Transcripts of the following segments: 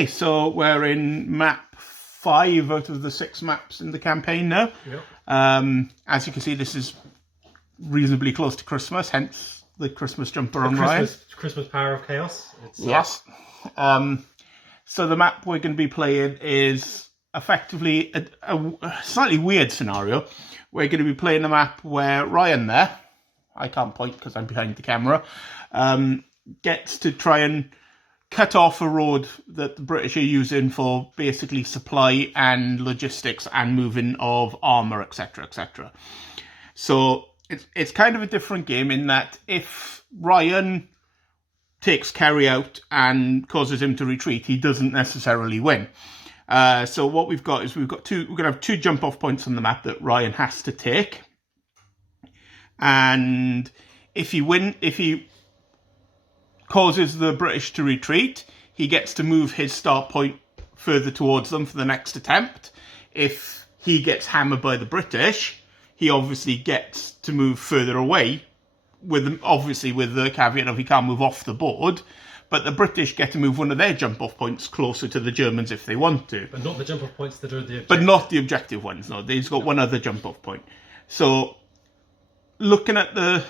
Okay, so we're in map 5 out of the 6 maps in the campaign now. Yep. As you can see, this is reasonably close to Christmas, hence the Christmas jumper on Ryan. Christmas power of chaos. Yes. So the map we're going to be playing is effectively a slightly weird scenario. We're going to be playing a map where Ryan there, I can't point because I'm behind the camera, gets to try and cut off a road that the British are using for basically supply and logistics and moving of armour, etc., etc. So it's kind of a different game in that if Ryan takes Kerry out and causes him to retreat, he doesn't necessarily win. So what we've got is we're going to have 2 jump off points on the map that Ryan has to take. And if he causes the British to retreat, he gets to move his start point further towards them for the next attempt. If he gets hammered by the British, he obviously gets to move further away, obviously with the caveat of he can't move off the board, but the British get to move one of their jump-off points closer to the Germans if they want to. But not the jump-off points that are the objective. But not the objective ones, no. They've got one other jump-off point. So, looking at the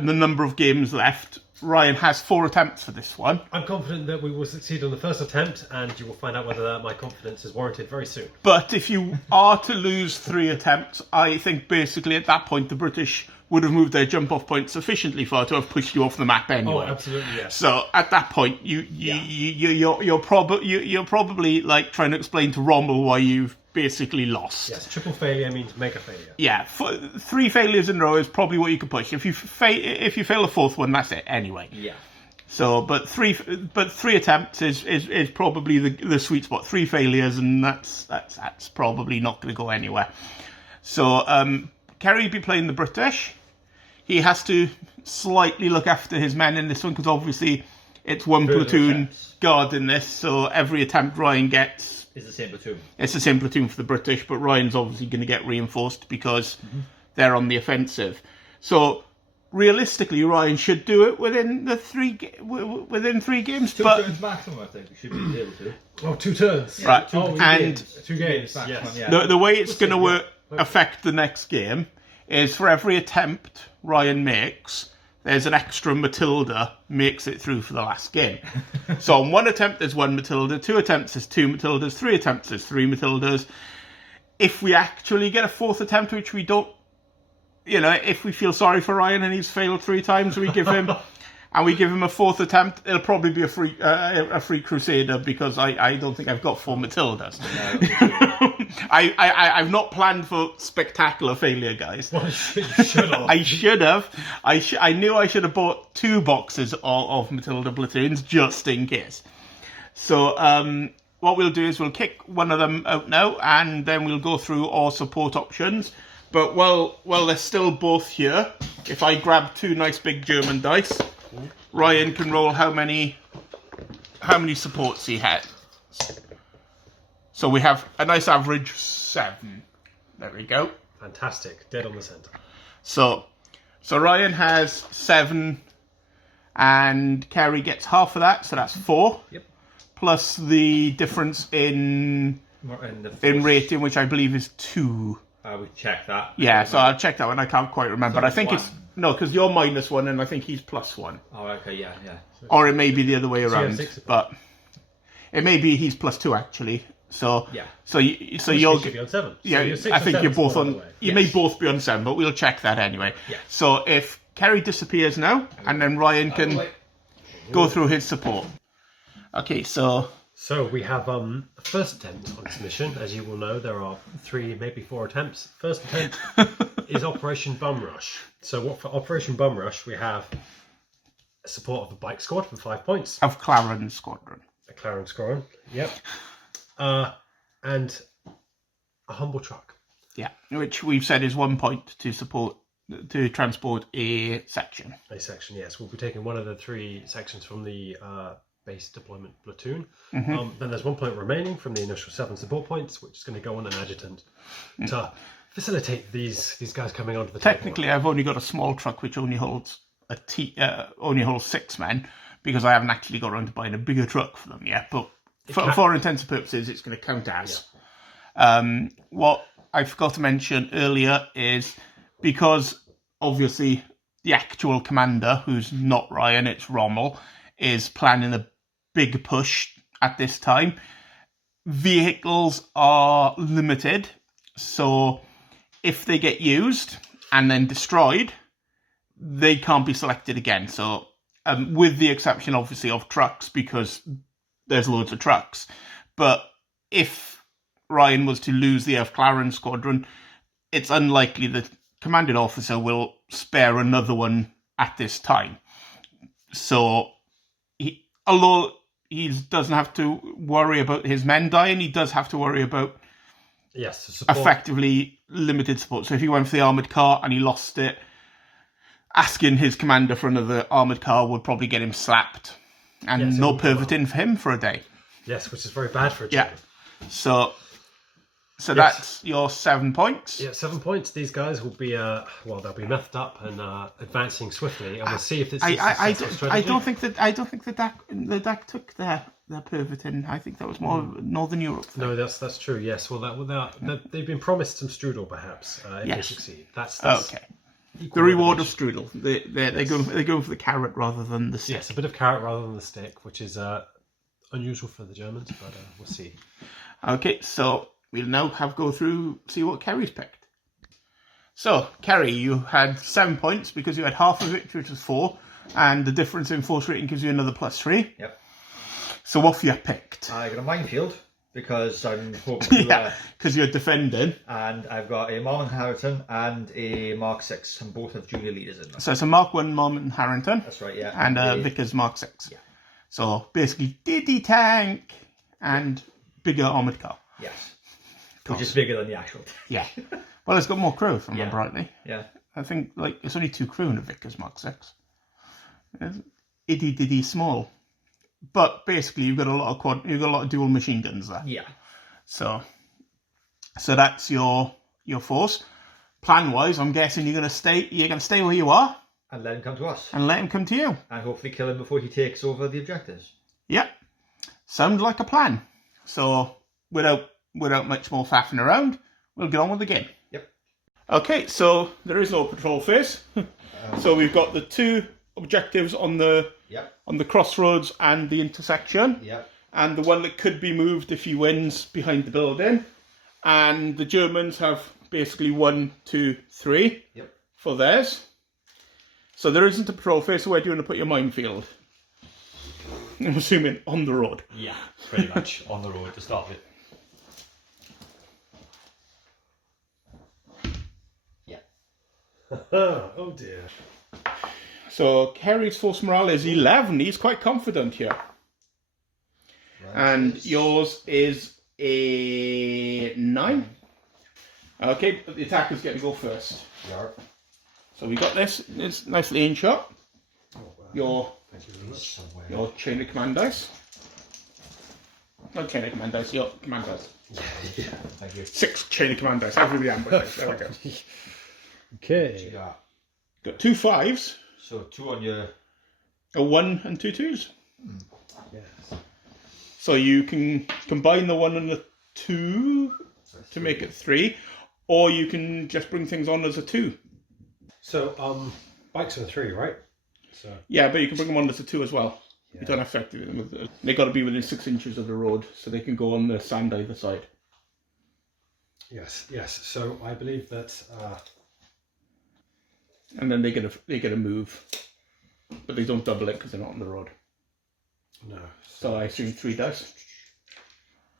number of games left, Ryan has 4 attempts for this one. I'm confident that we will succeed on the first attempt, and you will find out whether my confidence is warranted very soon. But if you are to lose 3 attempts, I think basically at that point the British would have moved their jump-off point sufficiently far to have pushed you off the map anyway. Oh, absolutely, yes. So at that point, you're probably like trying to explain to Rommel why you've basically lost. Yes, triple failure means mega failure. Yeah, 3 failures in a row is probably what you could push. If you fail the 4th one, that's it anyway. Yeah. So, but three attempts is probably the sweet spot. 3 failures, and that's probably not going to go anywhere. So, Kerry will be playing the British. He has to slightly look after his men in this one because obviously it's one platoon guarding this. So every attempt Ryan gets is the same platoon. It's the same platoon for the British, but Ryan's obviously going to get reinforced because they're on the offensive. So realistically, Ryan should do it within 3 games. 2 turns maximum, I think. We should be able to. Oh, 2 turns. Yeah, right, 2 games. Maximum, Yes. yeah. The way it's going to affect the next game is for every attempt Ryan makes, there's an extra Matilda makes it through for the last game. So on 1 attempt there's 1 Matilda, 2 attempts there's 2 Matildas, 3 attempts there's 3 Matildas. If we actually get a 4th attempt, which we don't, if we feel sorry for Ryan and he's failed 3 times, we give him a 4th attempt, it'll probably be a free Crusader because I don't think I've got 4 Matildas. No. I've not planned for spectacular failure, guys. Well, you should have. I should have. I knew I should have bought 2 boxes of Matilda platoons just in case. So what we'll do is we'll kick one of them out now, and then we'll go through our support options. But while they're still both here, if I grab 2 nice big German dice, Ryan can roll how many supports he had. So we have a nice average 7. There we go. Fantastic. Dead on the centre. So Ryan has 7, and Kerry gets half of that, so that's 4. Yep. Plus the difference in rating, which I believe is 2. We check that. Yeah, so I'll check that one. I can't quite remember. But I think it's no, because you're -1 and I think he's +1. Oh, okay, yeah. Or it may be the other way around, 6 but it may be he's +2 actually. So yeah. So you'll should be on 7. Yeah, so you're 6 I think you're both on. You may Yes. both be on 7, but we'll check that anyway. Yeah. So if Kerry disappears now, and then Ryan can go through his support. Okay, so we have a first attempt on this mission. As you will know, there are 3, maybe 4 attempts. First attempt is Operation Bum Rush. So what for Operation Bum Rush, we have support of a bike squad for 5 points. Of Clarence Squadron. A Clarence Squadron, yep. And a humble truck. Yeah, which we've said is 1 point to transport a section. A section, yes. We'll be taking one of the 3 sections from the base deployment platoon. Then there's 1 point remaining from the initial 7 support points, which is going to go on an adjutant to facilitate these guys coming onto the Technically, I've only got a small truck which only holds only holds 6 men because I haven't actually got around to buying a bigger truck for them yet. But for intents and purposes, it's going to count as. What I forgot to mention earlier is because obviously the actual commander, who's not Ryan, it's Rommel, is planning a big push at this time. Vehicles are limited, so if they get used and then destroyed, they can't be selected again. So, with the exception, obviously, of trucks, because there's loads of trucks. But if Ryan was to lose the F. Clarence squadron, it's unlikely the commanding officer will spare another one at this time. So, although he doesn't have to worry about his men dying, he does have to worry about effectively limited support. So if he went for the armoured car and he lost it, asking his commander for another armoured car would probably get him slapped. And no perverting for him for a day. Yes, which is very bad for a German. So that's your 7 points. Yeah, 7 points. These guys will be they'll be methed up and advancing swiftly, and we'll see if it's I don't think that the DAC took their perverting. I think that was more Northern Europe thing. No, that's true. Yes, they've been promised some strudel, perhaps, if they succeed. That's okay. The reward of strudel. They're going for the carrot rather than the stick. Yes, a bit of carrot rather than the stick, which is unusual for the Germans, but we'll see. Okay, so we'll now see what Kerry's picked. So, Kerry, you had 7 points because you had half of it, which was 4, and the difference in force rating gives you another +3. Yep. So what have you picked? I got a minefield because I'm hoping to... because you're defending. And I've got a Marmon Harrington and a Mark 6, and both have junior leaders in them. So it's a Mark 1 Marmon Harrington. That's right, yeah. And a Vickers Mark 6. Yeah. So basically, DD tank and bigger armoured car. Yes. Which is bigger than the actual tank. Yeah. Well, it's got more crew, if I remember rightly. Yeah. I think it's only 2 crew in a Vickers Mark 6. It's itty diddy small. But basically, you've got a lot of dual machine guns there. Yeah. So that's your force. Plan wise, I'm guessing you're gonna stay where you are. And let him come to us. And let him come to you. And hopefully kill him before he takes over the objectives. Yep. Sounds like a plan. So without much more faffing around, we'll get on with the game. Yep. Okay, so there is no patrol phase. So we've got the 2 objectives on the crossroads and the intersection. Yep. And the one that could be moved if he wins behind the building. And the Germans have basically 1, 2, 3 for theirs. So there isn't a patrol phase, so where do you want to put your minefield? I'm assuming on the road. Yeah, pretty much on the road to start with. Yeah. Oh dear. So Kerry's force morale is 11. He's quite confident here. Right. And yours is a 9. Okay, but the attacker's getting to go first. Yeah. So we got this. It's nicely in shot. Oh, wow. Your chain of command dice. Not chain of command dice, your command dice. Yeah. Thank you. 6 chain of command dice. Everybody ambush dice. There we go. Okay. Got 2 5s. So 2 on your... A 1 and 2 2s. Yes. So you can combine the 1 and the 2 to make it 3, or you can just bring things on as a 2. So, bikes are 3, right? So. Yeah, but you can bring them on as a 2 as well. Yeah. You don't have to activate them. They've got to be within 6 inches of the road, so they can go on the sand either side. Yes. So I believe that. And then they get a move, but they don't double it because they're not on the road. No. So I assume 3 dice.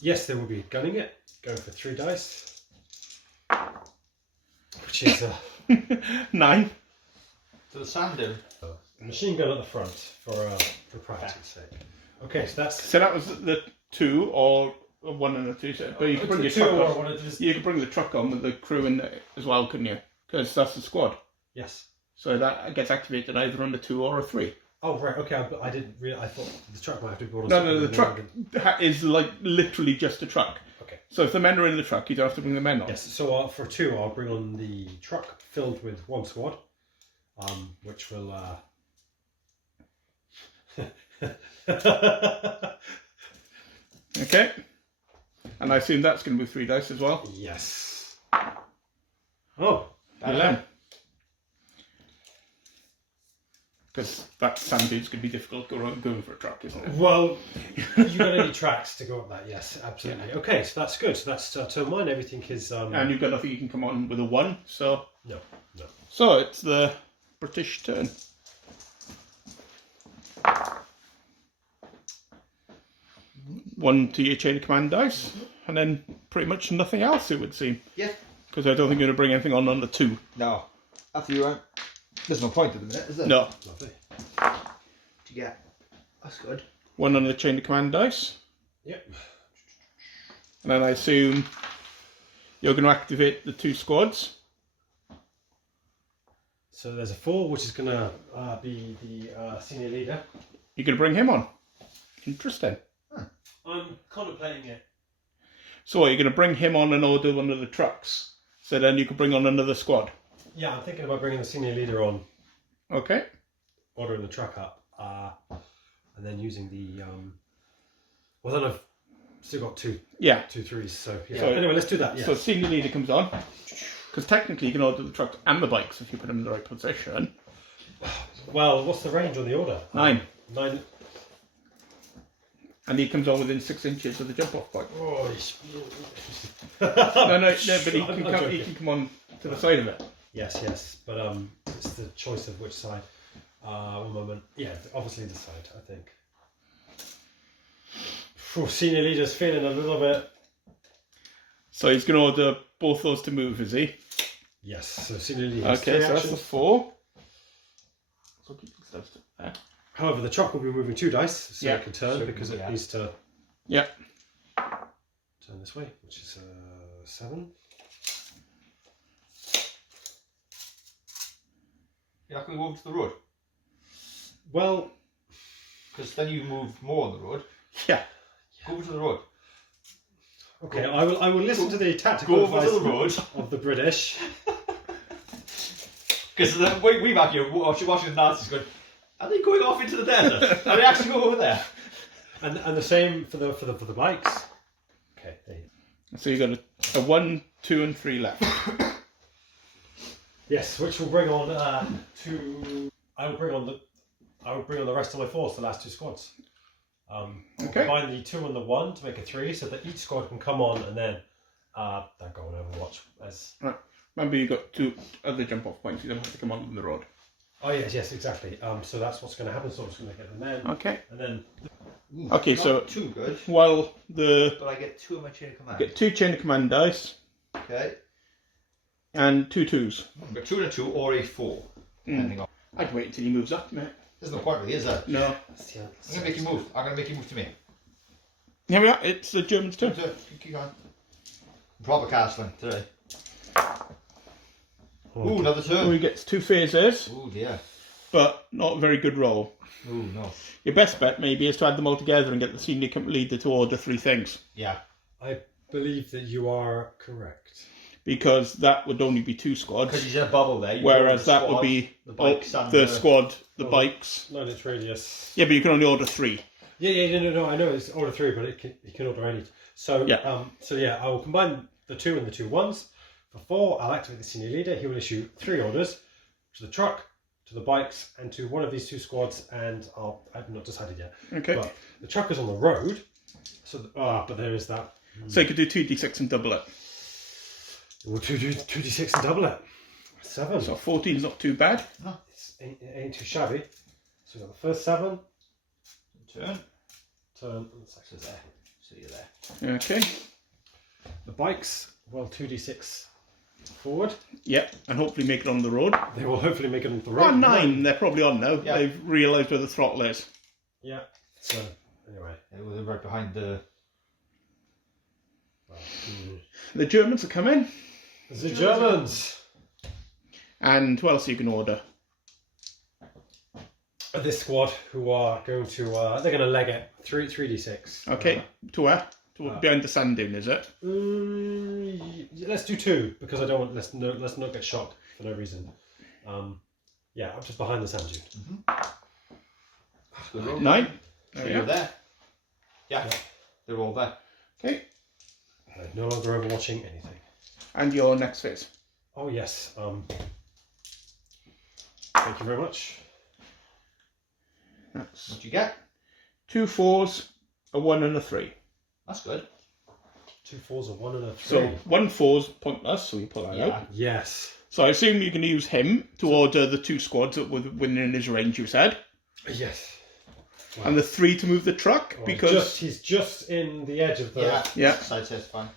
Yes, they will be gunning it. Going for 3 dice, which is 9. To the sanding. Machine gun at the front for practice's sake. Okay, so that was the 2 or a 1 and a 2. But you could bring your truck on. You could bring the truck on with the crew in there as well, couldn't you? Because that's the squad. Yes. So that gets activated either on a 2 or a 3. Oh right, okay. I didn't really. I thought the truck might have to be brought on. No, the truck is like literally just a truck. Okay. So if the men are in the truck, you don't have to bring the men on. Yes. So for 2, I'll bring on the truck filled with 1 squad, which will. Okay. And I assume that's going to be 3 dice as well. Yes. Oh. 11. Because that sand dune's going to be difficult going for a truck, isn't it? Well, you got any tracks to go up that? Yes, absolutely. Okay, so that's good. So that's turn 1. Everything is. And you've got nothing you can come on with a 1, so. No. So it's the British turn. One to your chain of command dice, and then pretty much nothing else, it would seem. Yeah. Because I don't think you're going to bring anything on the 2. No. After you run. There's no point at the minute, is there? No. Lovely. To get. That's good. 1 on the chain of command dice. Yep. And then I assume you're going to activate the 2 squads. So there's a 4, which is going to be the senior leader. You're going to bring him on. Interesting. I'm contemplating it. So you're going to bring him on and order one of the trucks. So then you can bring on another squad. Yeah, I'm thinking about bringing the senior leader on, Okay. ordering the truck up, and then using the. Well, then I've still got two Yeah. 3s. So yeah. So- Anyway, let's do that. Yeah. So senior leader comes on. Because technically you can order the trucks and the bikes if you put them in the right position. Well, what's the range on the order? 9. 9. And he comes on within 6 inches of the jump off point. Oh, No, but he I'm can joking. come on to the side of it. Yes, but it's the choice of which side. One moment. Yeah, obviously the side, I think. Senior leader's feeling a little bit. So he's going to order both those to move, is he? Yes, so senior leader. Okay, so that's the 4. So keep the stuff there. However, the truck will be moving 2 dice, so Yeah. it can turn So, because it yeah. needs to Yeah. turn this way, which is 7. You're not going to move to the road. Well, Because then you move more on the road. Yeah. Go over to the road. okay, I will listen to the tactical Go over advice to the road. of the British. Because we back here watching the Nazis going, are they going off into the desert? Are they actually going over there? And the same for the bikes. Okay, there you go. So you've got a 1, 2, and 3 left. Yes, which will bring on 2. I will bring on the rest of my force, the last 2 squads. I'll Okay. combine the 2 and the 1 to make a 3, so that each squad can come on and then they'll go on Overwatch as. Right. Remember, you've got 2 other jump off points. You don't have to come on the road. Oh yes, exactly. So that's what's going to happen. So I'm just going to get them in, Okay. and then Okay, Not so too good. while But I get 2 of my chain of command. get 2 chain of command dice Okay. and 2 2s. I've got 2 and a 2 or a 4. Depending on. I'd wait until he moves up, mate. There's no point really, is there? No. I'm going to make you move. I'm going to make you move to me. Here we are. It's the Germans' turn. Keep going. Proper castling today. Oh, Ooh, another So he turn. gets 2 phases, Ooh, dear. but not a very good roll. Ooh, no. Your best bet maybe is to add them all together and get the senior leader to order 3 things, Yeah. I believe that you are correct. because that would only be 2 Because squads, he's in a bubble there. You whereas got the that would squad, be the bikes and the squad, the Oh. bikes. 9 inch radius. Yeah, but you can only order 3. Yeah, no. I know it's order 3, but you can order any. So Yeah. I will combine the 2 and the 2 1s. For 4, I'll activate the senior leader. He will issue 3 orders to the truck, to the bikes, and to one of these 2 squads. And I've not decided yet. Okay. But the truck is on the road. So but there is that. So you could do 2d6 and double it. We'll 2d6 and double it. 7. So 14 is not too bad. It ain't too shabby. So we've got the first 7. Turn. Turn. So there. So you're there. Okay. The bikes, well, 2d6 forward. Yep, and hopefully make it on the road. They will hopefully make it on the road. Oh, 9. They're probably on now. Yeah. They've realised where the throttle is. Yeah. So, anyway. It was right behind the. Well, The Germans are coming. the Germans! And what else you can order? This squad who are going to, they're going to leg it. 3d6. Okay, to where? Behind the sand dune, is it? Let's do 2 because I don't want, let's not get shocked for no reason. Yeah, I'm just behind the sand dune. Good roll. 9. So There we you're are. there. Yeah. They're all there. Okay. I'm no longer overwatching anything. And your next phase. Oh yes. Thank you very much. That's What do you get? 2 4s, a 1 and a 3. That's good. 2 4s, a 1 and a 3. So 1 4's pointless, so you pull that out. Yes. So I assume you can use him to order the 2 squads that were within his range, you said. Yes. And the 3 to move the truck, Well, because... he's just in the edge of the. Yeah. Side says fine.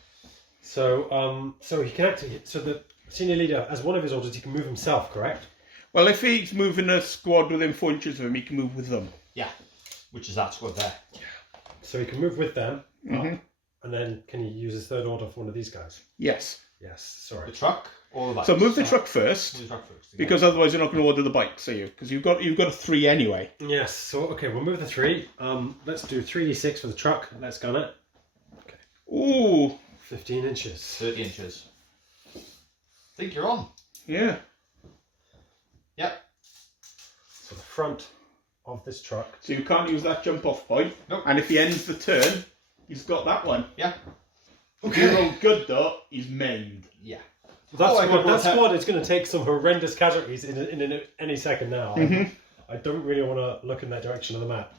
So so he can actually. So the senior leader, as one of his orders, he can move himself. Correct. Well, if he's moving a squad within 4 inches of him, he can move with them. Yeah. Which is that squad there. So he can move with them. Mm-hmm. And then can he use his third order for one of these guys? Yes. Yes. Sorry. The truck or the bike? So move the truck first, Move the truck first. because otherwise you're not going to order the bikes, are you? Because you've got a 3 anyway. Yes. So okay, we'll move the 3. Let's do 3d6 for the truck. Let's gun it. Ooh, 15 inches. 30 inches. I think you're on. yeah. Yep. So the front of this truck. So you can't use that jump off point. Nope. And if he ends the turn, he's got that one. Yeah. If you roll good though, he's maimed. Yeah. That I could work squad is going to take some horrendous casualties in any second now. I don't really want to look in that direction of the map.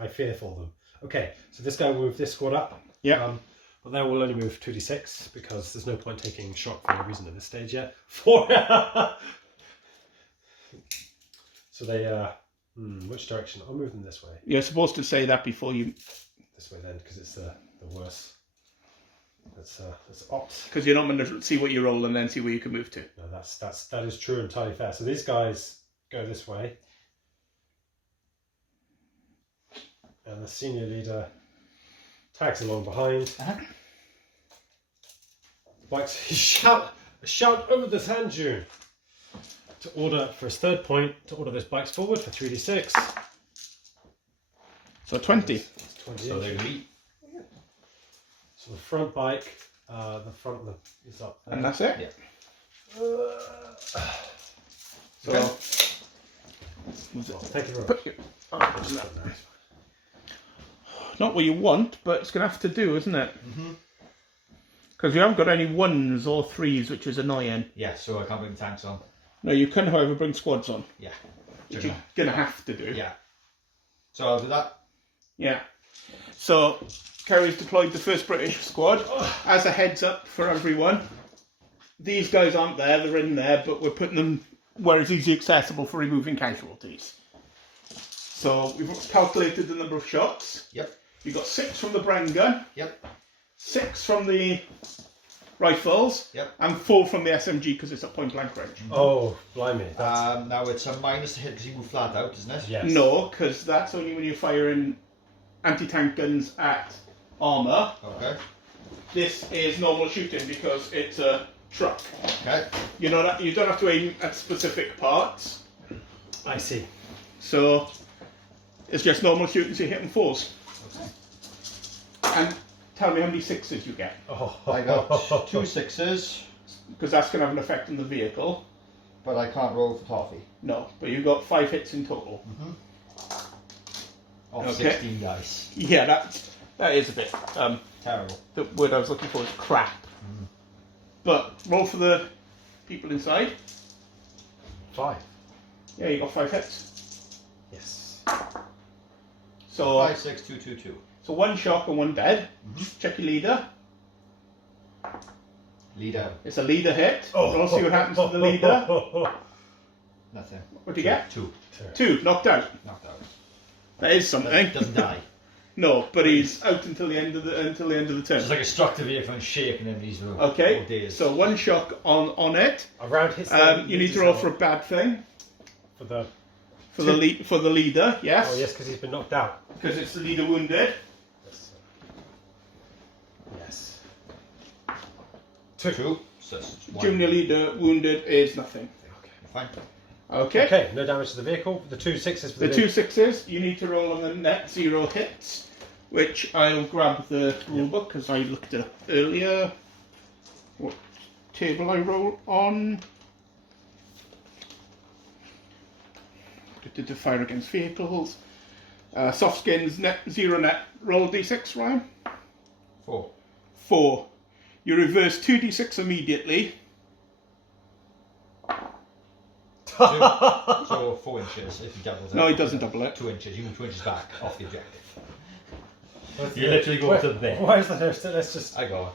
I fear for them. Okay, so this guy will move this squad up. Yeah. But then we'll only move 2d6 because there's no point taking shock for no reason at this stage yet. 4. So they, which direction? I'll move them this way. You're supposed to say that before you... This way then, because it's the worst. That's opt. Because you're not going to see what you roll and then see where you can move to. No, that is true and entirely fair. So these guys go this way, and the senior leader tags along behind. Bikes shout over this hand dune to order for his third point to order those bikes forward for 3d6. So 20. It's 20 So inches. they're elite. So the front bike, is up there. And that's it. Yeah. So... Thank you very much. Put your... Not what you want, but it's going to have to do, isn't it? Because you haven't got any 1s or 3s, which is annoying. Yeah, so I can't bring tanks on. No, you can, however, bring squads on. Yeah. Which you're going to have to do. Yeah. So I'll do that. Yeah. So, Kerry's deployed the first British squad. As a heads up for everyone, these guys aren't there, they're in there, but we're putting them where it's easily accessible for removing casualties. So, we've calculated the number of shots. Yep. You've got 6 from the Bren gun, Yep. 6 from the rifles, Yep. and 4 from the SMG because it's at point blank range. Oh, blimey. That's, Now it's a minus to hit because you move flat out, isn't it? yes. No, because that's only when you're firing anti-tank guns at armour. Okay. This is normal shooting because it's a truck. Okay. You don't have to aim at specific parts. I see. So it's just normal shooting, so you're hitting 4s. And tell me how many 6s you get, Oh, I got 2 6s, because that's going to have an effect on the vehicle. but I can't roll for toffee. No, but you've got 5 hits in total. Off Okay. 16 dice. Yeah, that is a bit. Terrible. The word I was looking for is crap. But roll for the people inside. 5. Yeah, you got 5 hits. Yes. So 5, 6, 2, 2, 2. so 1 shock and 1 dead. Check your leader. Leader. It's a leader hit. We'll see what happens to the leader. Nothing. What do you get? 2. 2, knocked out. Knocked out. That is something. Doesn't die. No, but he's out until the end of the turn. It's like a struck the vehicle and shaking in these rooms. Okay, Days. so 1 shock on it. Around his You need to roll for a bad thing for the. for the leader. Yes. Oh yes, because he's been knocked out. Because it's the leader wounded. Yes. 2. So it's 1. Junior leader wounded is nothing. Fine. Okay. Okay, no damage to the vehicle. The 2 6s for the The 2 6s, you need to roll on the net 0 hits, which I'll grab the rulebook because I looked at it earlier. What table I roll on? To fire against vehicles. Soft skins, net 0 net. Roll d6, Ryan. 4. 4. You reverse 2d6 immediately. So 4 inches if he doubles it. No, he doesn't double it. 2 inches. You move 2 inches back off the objective. You literally go to there. Why is that? Let's just. I go.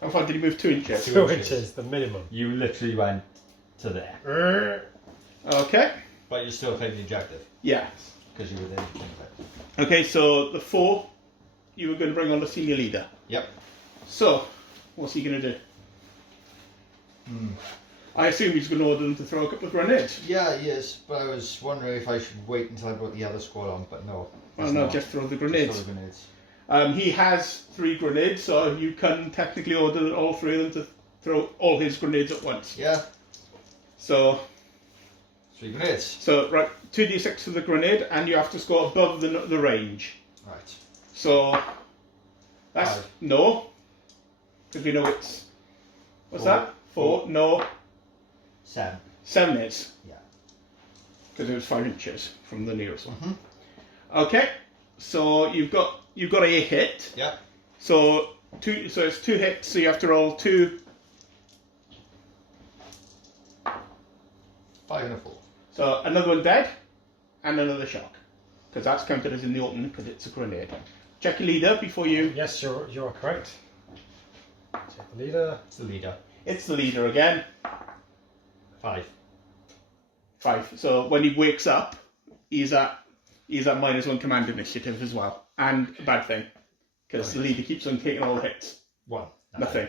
How far did he move? 2 inches. 2 inches, the minimum. You literally went to there. Okay. But you're still claiming the objective Yeah. because you were there. Okay, so the 4, you were going to bring on the senior leader. Yep. So, what's he going to do? I assume he's going to order them to throw a couple of grenades. Yeah, he is. But I was wondering if I should wait until I brought the other squad on. But no. Well, no, just throw the grenades. Just throw the grenades. He has 3 grenades, so you can technically order all 3 of them to throw all his grenades at once. Yeah. So, 3 grenades. so right, 2d6 for the grenade, and you have to score above the range. Right. So, that's 5. no, because we know it's, what's 4. that? 4, no, 7. 7 is, Yeah. because it was 5 inches from the nearest one. Okay, so you've got a hit. Yep. So it's 2 hits, so you have to roll 2. 5 and a 4. So another one dead, and another shock, because that's counted as in the open because it's a grenade. Check your leader before you. Yes, you're correct. Check the leader. It's the leader. It's the leader again. 5. 5. So when he wakes up, he's at -1 command initiative as well, and a bad thing, because the leader keeps on taking all the hits. 1. Nothing.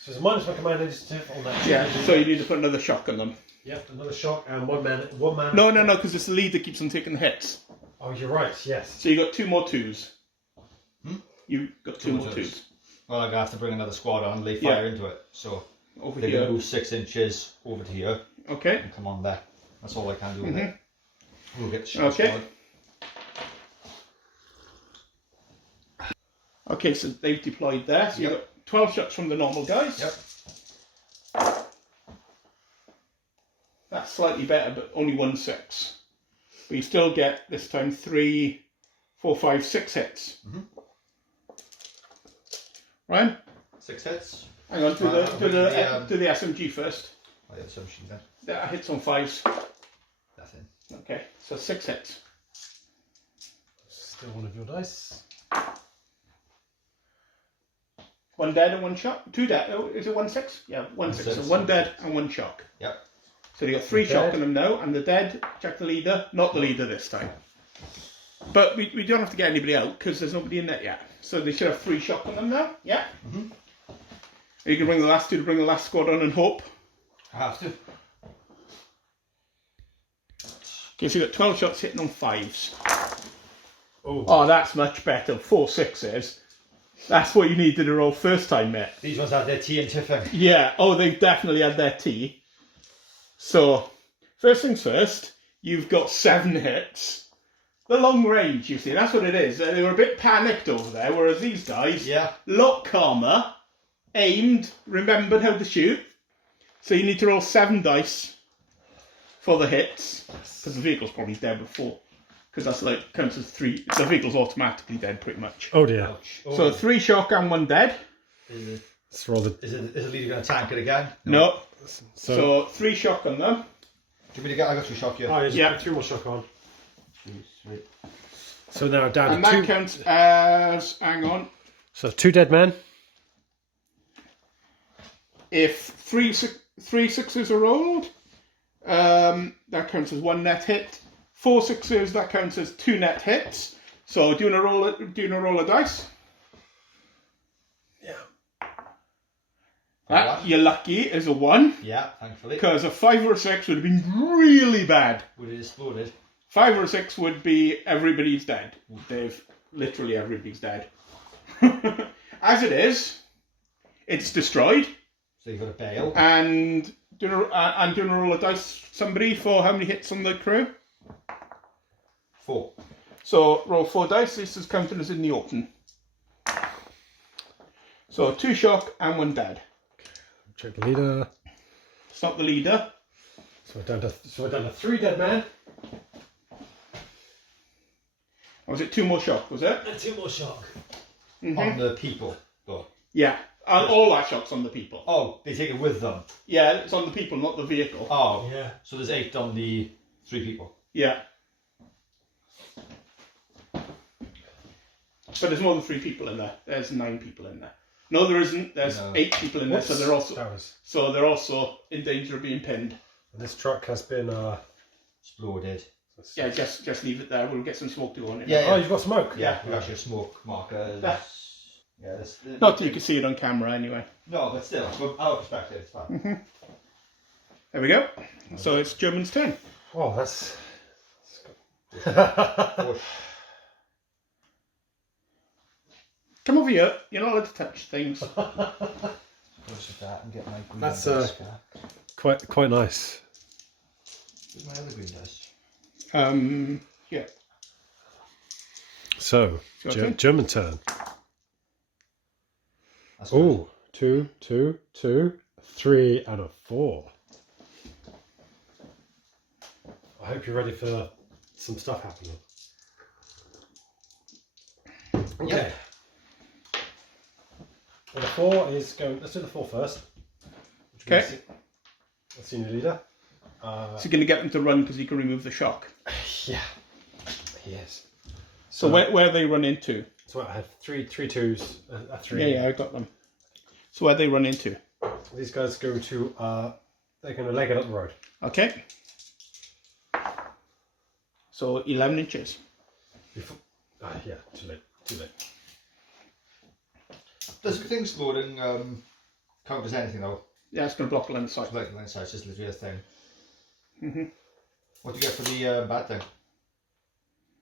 So there's -1 command initiative on that. Yeah. So you need to put another shock on them. Yep, another shock and one man. No, because it's the leader keeps on taking the hits. Oh, you're right. Yes. So you got 2 more 2s. You got 2 more 2s. Well, I'm going to have to bring another squad on and lay fire into it. So Over they're going here. to move 6 inches over to here Okay. and come on there. That's all I can do with it. We'll get the shot Okay. squad. Okay, so they've deployed there. So you've got 12 shots from the normal guys. Yep. That's slightly better, but only 1 6. But you still get, this time, 3, 4, 5, 6 hits. Ryan? 6 hits. Hang on, do the SMG first. I have some machine then. That hits on 5s. Nothing. Okay, so 6 hits. Still one of your dice. 1 dead and 1 shock. 2 dead. Oh, is it 1 6? Yeah, 1 6. So 1 dead and 1 shock. Yep. So you got 3 shock Dead. on them now, and the dead, check the leader, not the leader this time. But we don't have to get anybody out because there's nobody in there yet. So they should have 3 shock on them now. Yeah. You can bring the last 2 to bring the last squad on and hope. I have to. Okay, so you got 12 shots hitting on 5s. Oh. Oh, that's much better. 4 6s. That's what you needed to roll first time, mate. These ones had their tea and tiffin. Yeah, oh, they definitely had their tea. So, first things first, you've got 7 hits. The long range, you see, that's what it is. They were a bit panicked over there, whereas these guys, Yeah. lot calmer, aimed, remembered how to shoot. So you need to roll 7 dice for the hits, because the vehicle's probably dead before. Because that's like, counts as 3, the vehicle's automatically dead pretty much. Oh dear. Oh. So 3 shock and 1 dead. Is Let's roll the. the leader going to tank it again? No. So. So 3 shock on them. Do you want me to get? I got 2 shock here. Oh, yeah, just Yeah. put 2 more shock on. 2, 3. So now down And to that 2. counts as, hang on, So 2 dead men. if 3 6s are rolled, that counts as 1 net hit. 4 6s, that counts as 2 net hits. So do you want to roll a dice? Yeah. That, you're lucky, is a 1. Yeah, thankfully. Because a 5 or a 6 would have been really bad. Would it exploded? 5 or 6 would be everybody's dead. Dave, literally everybody's dead. As it is, it's destroyed. So you've got to bail. And do you want to roll a dice, somebody, for how many hits on the crew? 4. So roll 4 dice. This is counted as in the open. So 2 shock and 1 dead. Check the leader. It's not the leader. So we're down to 3 dead men. Was it 2 more shock, was it? And 2 more shock. On the people, though. Yeah. And all that shock's on the people. Oh, they take it with them. Yeah, it's on the people, not the vehicle. Oh, Yeah. so there's 8 on the 3 people. Yeah. But there's more than 3 people in there. There's 9 people in there. No, there isn't. There's 8 people in there, so they're also in danger of being pinned. And this truck has been Exploded. Yeah, just leave it there. We'll get some smoke to go on it. Yeah. Oh, you've got smoke. Yeah. We got your smoke marker. Yeah, Not that you can see it on camera anyway. No, but still, from our perspective, it's fine. There we go. So it's German's turn. Oh, that's Push. Come over here. You're not allowed to touch things. Push with that and get my green That's, dice back. quite nice. Where's my other green dice? Yeah. So, Your turn. German turn. That's good. Oh, 2, 2, 2, 3, and a 4. I hope you're ready for some stuff happening. Okay. Yeah. Well, the 4 is going. Let's do the 4 first. Okay. Let's see your leader. So you're going to get them to run because you can remove the shock. Yeah, he is. So where they run into? So I had three twos, a 3. Yeah, I got them. So where they run into? These guys go to. They're going to leg it up the road. Okay. So 11 inches. Yeah, too late. Does the thing exploding count as anything though? Yeah, it's going to block line of sight. It's like the inside, it's just literally a thing. What do you get for the bad thing?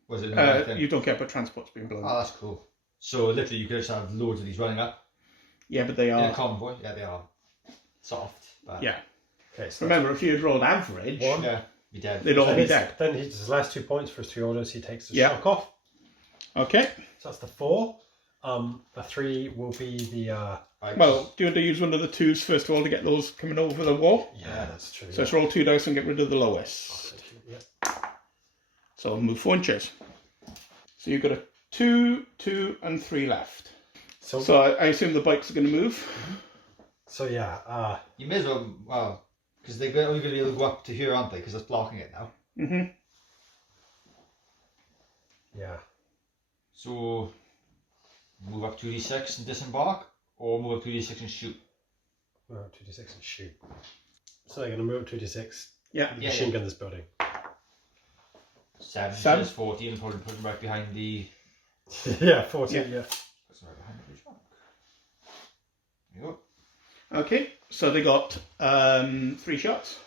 Was it the bad thing? You don't get, but transport's being blown. Oh, that's cool. So literally you could just have loads of these running up Yeah, but they in a are. convoy. Yeah, they are soft. But Yeah. Okay, so Remember, if you had rolled average, yeah, be dead. they'd all be dead. then his last 2 points for his 3 orders. He takes the Yeah. shock off. Okay. So that's the 4. The 3 will be the. Well, do you want to use one of the 2s first of all to get those coming over the wall? Yeah, that's true. So let's roll 2 dice and get rid of the lowest. Yeah. So move 4 inches. So you've got a 2, 2, and 3 left. So I assume the bikes are going to move. So yeah. You may as well, because they're only going to be able to go up to here, aren't they? Because it's blocking it now. Yeah. So move up 2d6 and disembark, or move up 2d6 and shoot. Well, 2d6 and shoot. So they're going to move 2d6. Yeah. Machine gun this building. 7 Seven. is 14, probably put them right behind the. Yeah, 14. Yeah. Put them right behind the truck. There you go. Okay. So they got 3 shots.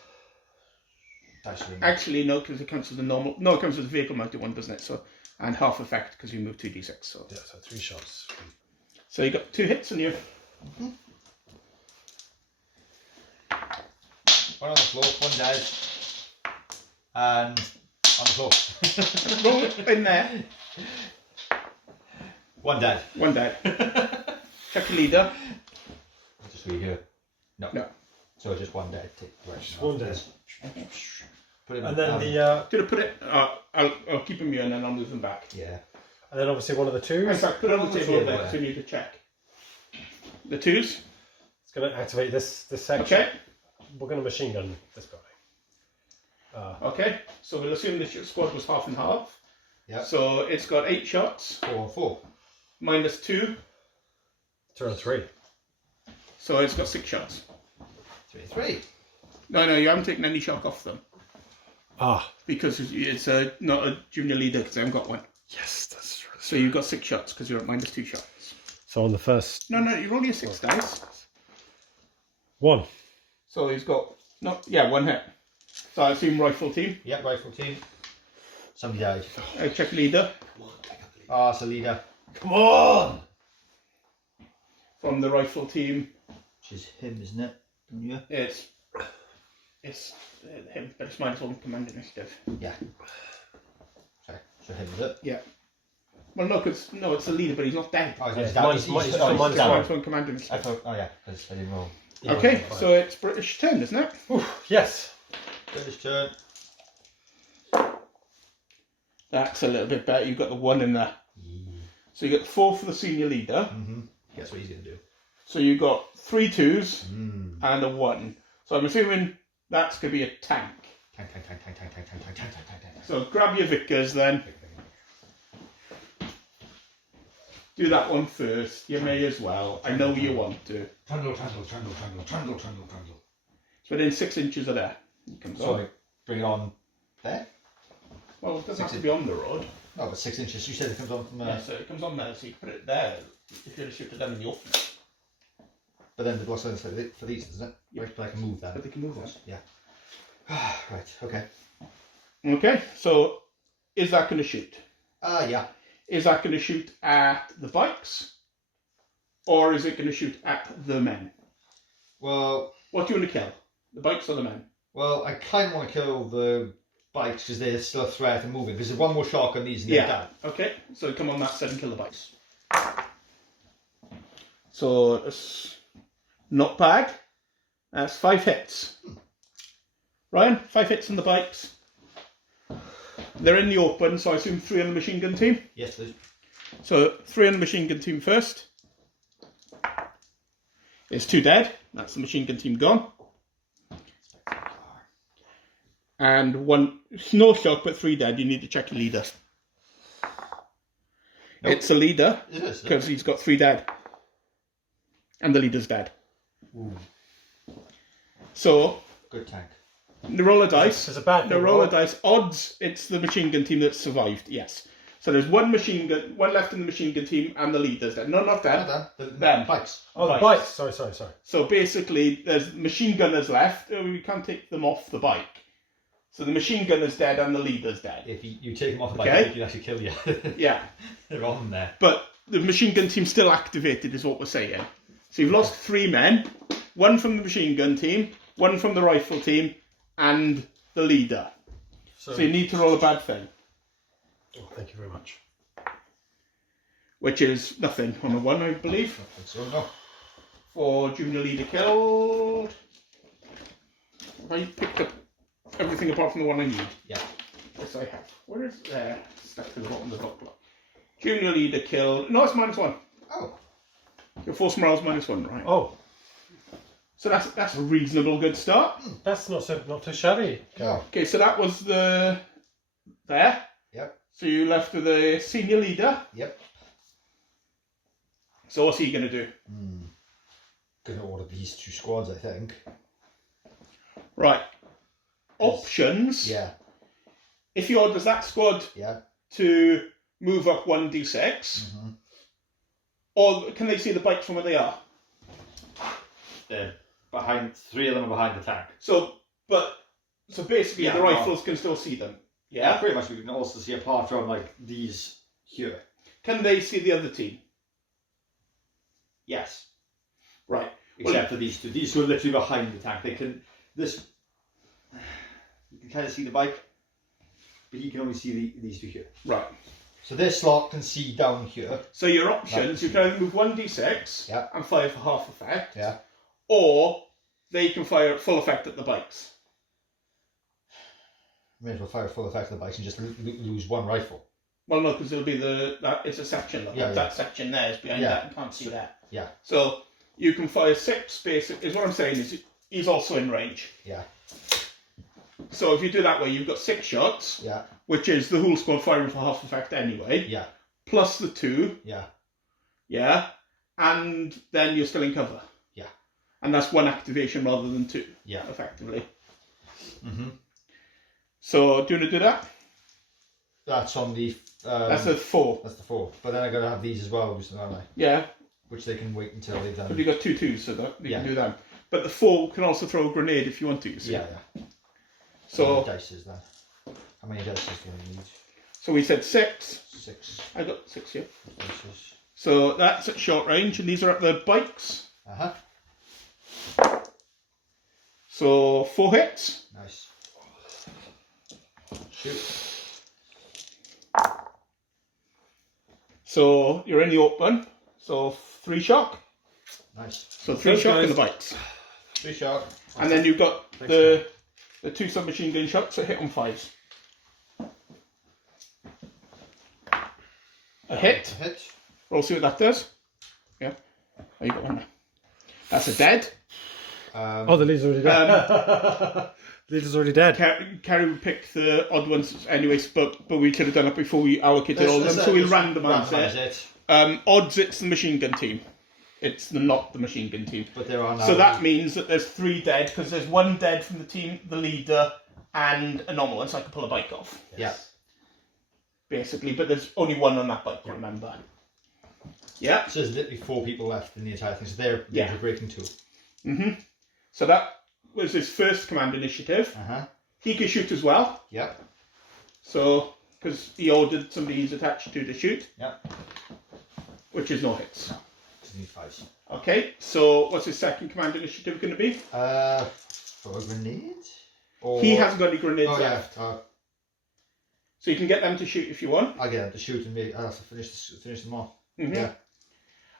Dice ring. Actually, no, because it counts as the normal. No, it counts as the vehicle mounted one, doesn't it? So and half effect because you move 2d6. So Yeah, so 3 shots. so you got 2 hits on you. One on the floor, one dead, and on the floor. Roll it in there. One dead. 1 dead. Check the leader. Just read here. No. No. So just one dead. Take the rest. Just one dead. Put it And then the. Gonna put it. I'll keep them here and then I'll move them back. Yeah. And then obviously one of the 2s. In fact, put it on the table Yeah, over there yeah. so you need to check. The 2s. It's going to activate this section. Okay. We're going to machine gun this building. Okay. So we'll assume the squad was half and half. Yeah. So it's got 8 shots. 4. Minus 2. 2 and 3. So it's got 6 shots. 3. No, you haven't taken any shock off them. Ah. Because it's not a junior leader because I haven't got one. Yes, that's true. So you've got 6 shots because you're at minus 2 shots. So on the first No, you're only a 6 dice. 1. So he's got 1 hit. So I assume rifle team. Yep, rifle team. Somebody died. Check leader. Ah, it's a leader. Come on! From the rifle team, Which is him, isn't it? Don't you? it's him, but it's minus 1 command initiative. Yeah. Sorry. So him, is it? Yeah. Well, it's the leader, but he's not dead. Oh, Yeah, he's down. minus- He's minus down. one, He's minus down. Minus 1 command I initiative. thought. Oh yeah, because I didn't roll. Yeah, Okay, fine. so it's British turn, isn't it? Yes. British turn. That's a little bit better. You've got the 1 in there. So you get the 4 for the senior leader. Guess what he's going to do. So you've got 3 2s and a 1. So I'm assuming that's going to be a tank. Tank. So grab your Vickers then. Do that one first. You may as well. I know you want to. Trundle. It's within 6 inches of there. It comes on. So bring it on there? Well, it doesn't have to be on the road. No, but 6 inches. You said it comes on from Yeah, so it comes on there, so you can put it there if you're going to shoot it down in the open. But then the block's only for these, isn't it? Right, but I can move that. But they can move that. Yeah. Right, okay. Okay, so is that going to shoot? Yeah. Is that going to shoot at the bikes? Or is it going to shoot at the men? Well, What do you want to kill? The bikes or the men? well, I kind of want to kill the bikes because they're still a threat and moving. Because there's one more shark on these and they're down. Okay, so come on that side and kill the bikes. So it's not bad. That's 5 hits. Ryan, 5 hits on the bikes. They're in the open, so I assume 3 on the machine gun team. Yes, please. So 3 on the machine gun team first. It's 2 dead. That's the machine gun team gone. And 1, no shock, but 3 dead. You need to check your leader. Nope. It's a leader It is. because he's got 3 dead. And the leader's dead. Ooh, So, good tank. the roller dice. It's a bad The roller dice odds. It's the machine gun team that survived. Yes. So there's 1 machine gun, 1 left in the machine gun team, and the leader's dead. No, not dead. The Them. bikes. Oh, the Bikes. bikes. Sorry. So basically, there's machine gunners left. We can't take them off the bike. So the machine gunner's dead and the leader's dead. If you take them off the bike, Okay. they can actually kill you. Yeah. They're on there. But the machine gun team's still activated, is what we're saying. So you've lost 3 men. 1 from the machine gun team, 1 from the rifle team, and the leader. So you need to roll a bad thing, Oh, thank you very much. which is nothing on a 1, I believe. I think so, no. For junior leader killed. Have I picked up everything apart from the one I need? Yeah. Yes, I have. Where is stuck to the bottom of the dot block? Junior leader killed. No, it's -1. Oh. Your force morale's -1, right? Oh, So that's a reasonable good start. that's not too shabby. No. Okay, so that was the there. Yep. So you left with the senior leader. Yep. So what's he gonna do? Gonna order these 2 squads, I think. Right. Options. Yeah. If he orders that squad Yeah. to move up 1d6, or can they see the bikes from where they are? They're behind, 3 of them are behind the tank. So basically Yeah, the well- rifles can still see them. Yeah, Yeah. pretty much. We can also see apart from like these here. Can they see the other team? Yes. Right. Except for these 2. These 2 are literally behind the tank. They can you can kind of see the bike, but you can only see these 2 here. Right. So this slot can see down here. So your options, you can either move 1d6 Yeah. and fire for half effect, Yeah. or they can fire at full effect at the bikes. May as well fire full effect of the bikes and just lose 1 rifle. Well, no, because it'll be it's a section. Like Yeah, that section there is behind Yeah. that. You can't see that. Yeah. So you can fire 6 basically. Is what I'm saying is he's also in range. Yeah. So if you do that way, you've got 6 shots, Yeah. which is the whole squad firing for half effect anyway. Yeah. Plus the 2. Yeah. Yeah. And then you're still in cover. Yeah. And that's 1 activation rather than 2. Yeah. Effectively. Mm-hmm. So do you want to do that? That's on the. That's a 4. That's the 4. But then I gotta have these as well, don't I? Yeah. Which they can wait until they've done. But you've got 2 2s, so that you Yeah. can do that. But the 4 can also throw a grenade if you want to, you see. Yeah. So How many dice is that? How many dice do I need? so we said 6. 6 I got 6 here. dice. So that's at short range, and these are at the bikes. So 4 hits. Nice. Shoot. So you're in the open. So 3 shock. Nice. So 3 Thanks, shock in guys. the bikes. 3 shot. And then you've got the 2 submachine gun shots that hit on 5s. A hit. Hit. Roll, see what that does. Yeah. Oh, you got one. That's a dead. Oh, the leader's already dead. Leader's already dead. Carrie would pick the odd ones anyway, but we could have done it before we allocated all of them, so we'll randomise it. Odds, it's the machine gun team. It's not the machine gun team. But there are now. So that means that there's 3 dead, because there's 1 dead from the team, the leader, and a normal one, so I can pull a bike off. Yeah. Basically, but there's only 1 on that bike, remember. Yeah. So there's literally 4 people left in the entire thing, so they're breaking 2. So that was his first command initiative. He can shoot as well. Yep. So, because he ordered somebody he's attached to shoot. Yep. Which is no hits. Just need 5s. Okay, so what's his second command initiative going to be? For a grenade? Or... He hasn't got any grenades Oh, yeah. left. So you can get them to shoot if you want. I'll get them to shoot and maybe I'll have to finish them off. Yeah.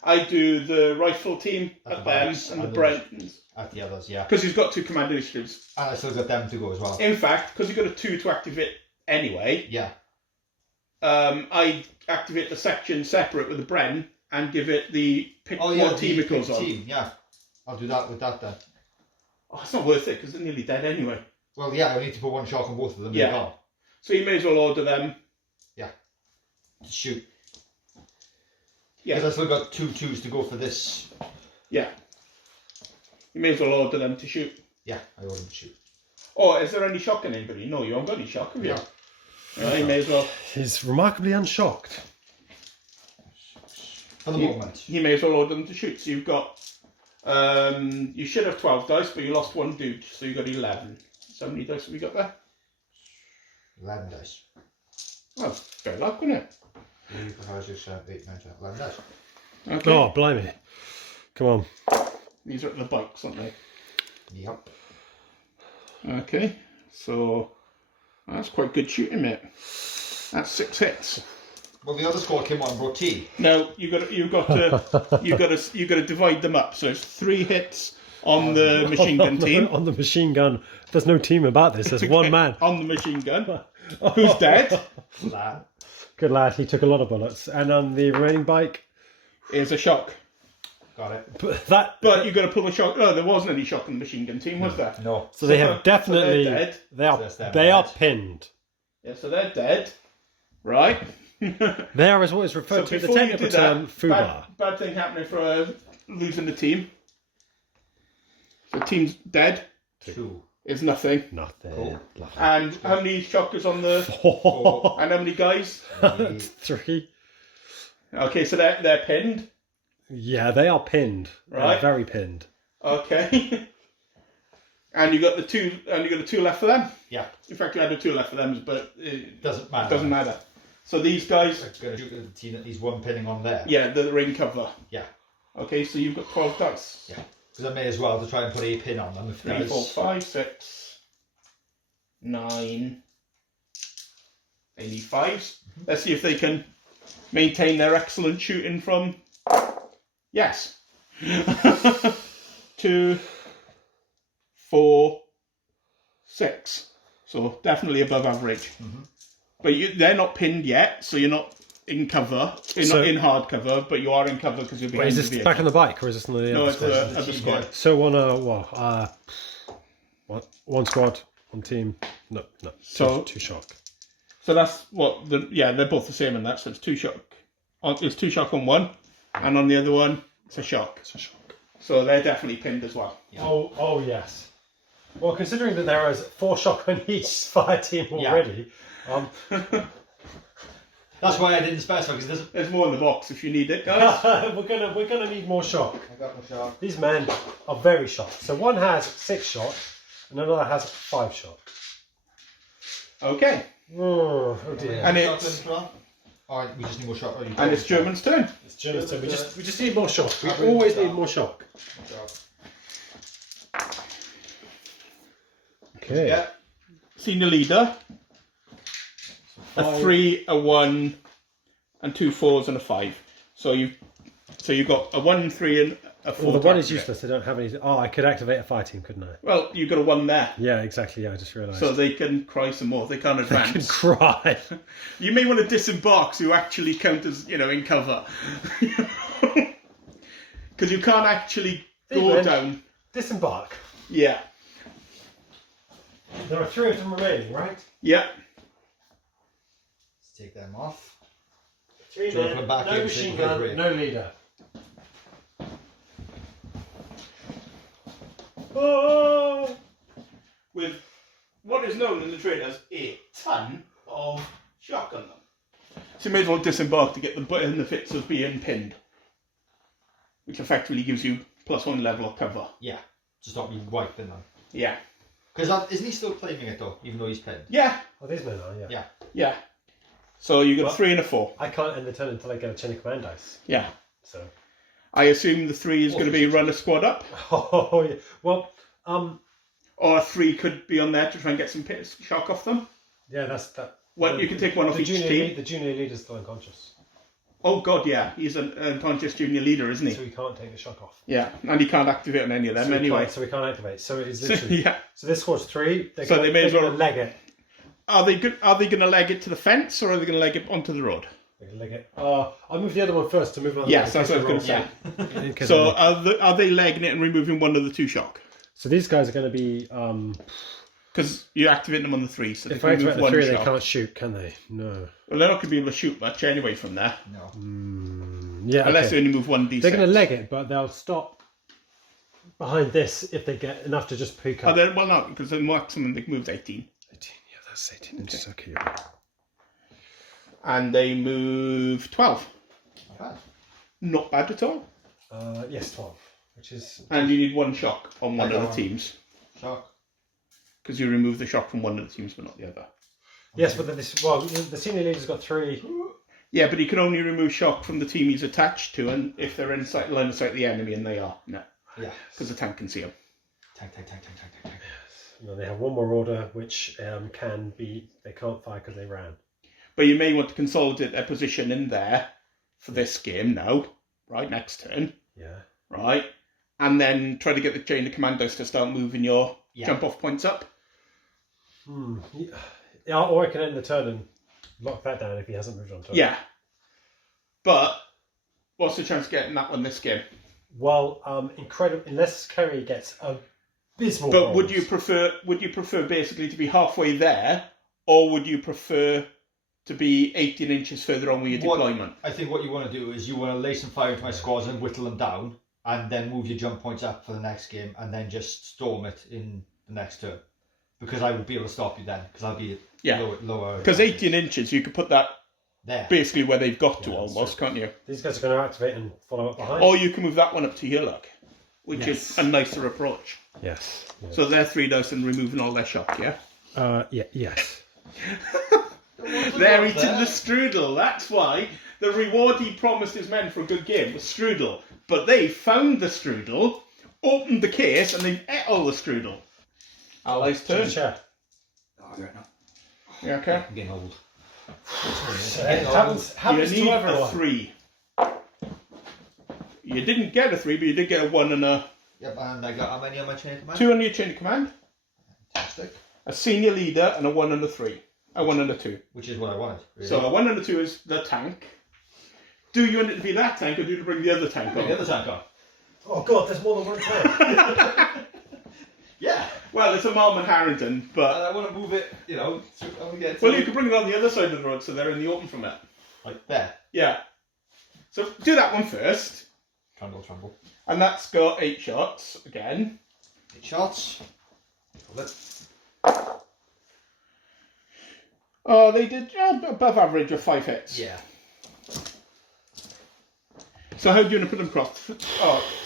I do the rifle team at them and the Brentons. At the others, yeah. Because he's got 2 command initiatives. And I still got them to go as well. In fact, because you've got a 2 to activate anyway, Yeah. I activate the section separate with the Bren and give it the pick what team it goes on. Yeah. I'll do that with that then. Oh, it's not worth it because they're nearly dead anyway. Well, yeah, I need to put 1 shot on both of them. Yeah. As well. So you may as well order them. Yeah. To shoot. Yeah. Because I still got 2 2s to go for this. Yeah. You may as well order them to shoot. Yeah, I ordered them to shoot. Oh, is there any shock in anybody? No, you haven't got any shock, have you? No. You may as well. He's remarkably unshocked. For the moment. You may as well order them to shoot. So you've got, you should have 12 dice, but you lost 1 dude, so you've got 11. So how many dice have we got there? 11 dice. Well, that's very luck, isn't it? 3, 4, 5, 6, 7, 8, 9, 10, 11 dice. Okay. Oh, blimey. Come on. These are the bikes, aren't they? Yep. Okay, so that's quite good shooting, mate. That's 6 hits. Well, the other squad came on and brought tea. No, you've got to divide them up. So it's 3 hits on the machine gun team. On the machine gun. There's no team about this. There's one man. On the machine gun. Who's dead? Lad. Good lad. He took a lot of bullets. And on the remaining bike. Is a shock. Got it. But you've got to pull the shock. Oh, there wasn't any shock in the machine gun team, was there? No. So they have definitely. So they're dead. They are pinned. Yeah, so they're dead. Right. There is what is referred to the before you technical do that, term FUBAR. Bad thing happening for losing the team. The team's dead. 2. Is nothing. Nothing. Cool. And how many shockers on the... 4. And how many guys? 3. Okay, so they're pinned. Yeah, they are pinned. Right. They're very pinned. Okay. And you got the 2 left for them? Yeah. In fact, you had the 2 left for them, but it Doesn't matter. doesn't matter. So these guys... I'm going to shoot at the team at least 1 pinning on there. Yeah, the ring cover. Yeah. Okay, so you've got 12 dice. Yeah. Because I may as well to try and put a pin on them. If 3, 4, 5, 6, 9. They need 5s. Let's see if they can maintain their excellent shooting from... Yes. 2, 4, 6. So definitely above average. But they're not pinned yet, so you're not in cover. You're not in hard cover, but you are in cover because you're behind Wait, is the this vehicle. back on the bike or is this on the No, other it's squad? the other squad. So on one squad, one team. No. So- 2 shock. So that's what they're both the same in that. So it's 2 shock. It's 2 shock on one, and on the other one, it's a shock. So they're definitely pinned as well. Yeah. Oh yes. Well, considering that there is 4 shock on each fire team already, That's why I didn't specify, because there's... There's more in the box if you need it, guys. we're gonna need more shock. I got my shot. These men are very shocked. So one has 6 shock, and another has 5 shock. Okay, Oh dear. and it's Alright, we just need more shot. German's turn. It's German's turn. We just need more shock. We always need more shock. Okay. Yeah. Senior leader. A 3, a 1, and 2 4s and a 5. So you've got a 1, 3, a 4. Well, the to one is activate. useless. They don't have any. Oh, I could activate a fire team, couldn't I? Well, you've got a 1 there. Yeah, exactly. Yeah, I just realised. So they can cry some more. They can't I advance. can cry. You may want to disembark so you actually count as, in cover. Because you can't actually go Even. down. Disembark. Yeah. There are 3 of them remaining, right? Yeah. Let's take them off. 3 So men, put back no in, machine take a gun, break. no leader. Oh! With what is known in the trade as a ton of shock on them. So you may as well disembark to get the benefits of being pinned. Which effectively gives you +1 level of cover. Yeah. To stop me wiping them. Yeah. Because isn't he still claiming it though, even though he's pinned? Yeah. Oh, these men are, yeah. Yeah. Yeah. So you got Well- 3 and a 4. I can't end the turn until I get a chain of command dice. Yeah. So. I assume the 3 is going to be run a squad up. Oh, yeah. Well, Or a 3 could be on there to try and get some shock off them. yeah, that's that. Well, you can take one off each team. The junior leader's still unconscious, Oh god, yeah. He's an unconscious junior leader, isn't he? so we can't take the shock off. Yeah. And he can't activate on any of them anyway. So we can't activate. So it is So, literally. yeah. So this squad's 3. So they may as well- leg it. Are they going to leg it to the fence or are they going to leg it onto the road? They can leg it. I'll move the other one first to move on. Yes, that's what I was going to say. So are they legging it and removing one of the 2 shock? So these guys are going to be. Because you activate them on the 3, so If they I can activate remove the 3, 1 they shock. can't shoot, can they? No. Well, they're not going to be able to shoot much anyway from there. No. Yeah. Unless okay. they only move 1d6. They're going to leg it, but they'll stop behind this if they get enough to just peek up. Well, no, because the maximum they can move is 18. 18, yeah, that's 18 inches. Okay. You're right. And they move 12. Not bad. Not bad at all. Yes, 12, which is. And you need 1 shock on one I of got the one. teams. Shock. Because you remove the shock from one of the teams, but not the other. Yes, but the senior leader's got 3. Yeah, but he can only remove shock from the team he's attached to, and if they're in line of sight of the enemy, and they are. No. Yeah. Because the tank can see them. Tank. And then they have 1 more order, which can be. They can't fire because they ran. But you may want to consolidate their position in there for this game now, right, next turn, Yeah. right? And then try to get the chain of commandos to start moving your jump-off points up. Yeah, or I can end the turn and lock that down if he hasn't moved on to it. Yeah. But what's the chance of getting that one this game? Well, incredible. Unless Kerry gets abysmal. But rolls. would you prefer basically to be halfway there, or would you prefer to be 18 inches further on with your deployment? I think what you want to do is you want to lay some fire into my squads and whittle them down, and then move your jump points up for the next game, and then just storm it in the next turn. Because I would be able to stop you then, because I'll be lower. Because 18 inches, you could put that there. basically where they've got to almost, can't you? These guys are going to activate and follow up behind. Or you can move that one up to here, look, which is a nicer approach. Yes. So they're 3 dice and removing all their shock, yeah? Yes. They're eating the strudel. That's why the reward he promised his men for a good game was strudel. But they found the strudel, opened the case, and they've ate all the strudel. Allies turn. Chair. Oh, I don't know. You okay? I'm getting old. It happens You to need everyone. a 3. You didn't get a 3, but you did get a 1 and a Yep, and I got how many on my chain of command? 2 on your chain of command, Fantastic. a senior leader, and a 1 and a 3. A 1 and a 2. Which is what I wanted. Really. So a 1 and a 2 is the tank. Do you want it to be that tank, or do you bring the other tank Bring on? the other tank on. Oh god, there's more than one tank. Yeah. Well, it's a Marmon Harrington, And but... I want to move it, I want to get it Well, you could bring it on the other side of the road so they're in the open from it. like there. Yeah. So do that one first. Tremble. And that's got 8 shots, again. 8 shots. Hold it. Oh, they did above average of 5 hits. Yeah. So how do you want to put them across?